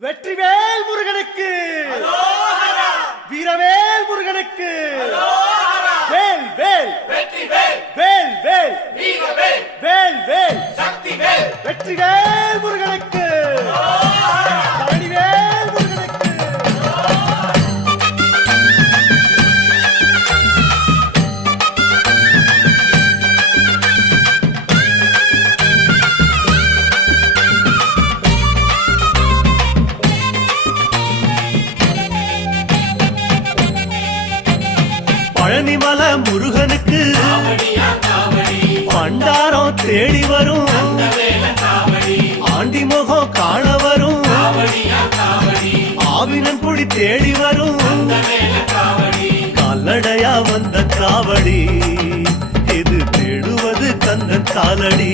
வெற்றிவேல் முருகனுக்கு, வீரவேல் முருகனுக்கு, வேல் வேல் வெற்றிவேல், வேல் வேல் வீரவேல், வேல் வேல் சக்திவேல், வெற்றிவேல் முருகனுக்கு, பழனிவேல் முருகனுக்கு. பழனிமல முருகனுக்கு காவடியா காவடி, பண்டாரம் தேடி வரும், வேல காவடி, ஆண்டி முகம் காண வரும், காவடியா காவடி, ஆவினன் குடி தேடி வரும், வேல காவடி, கால்நடையா வந்த காவடி, இது தேடுவது கந்தன் காலடி.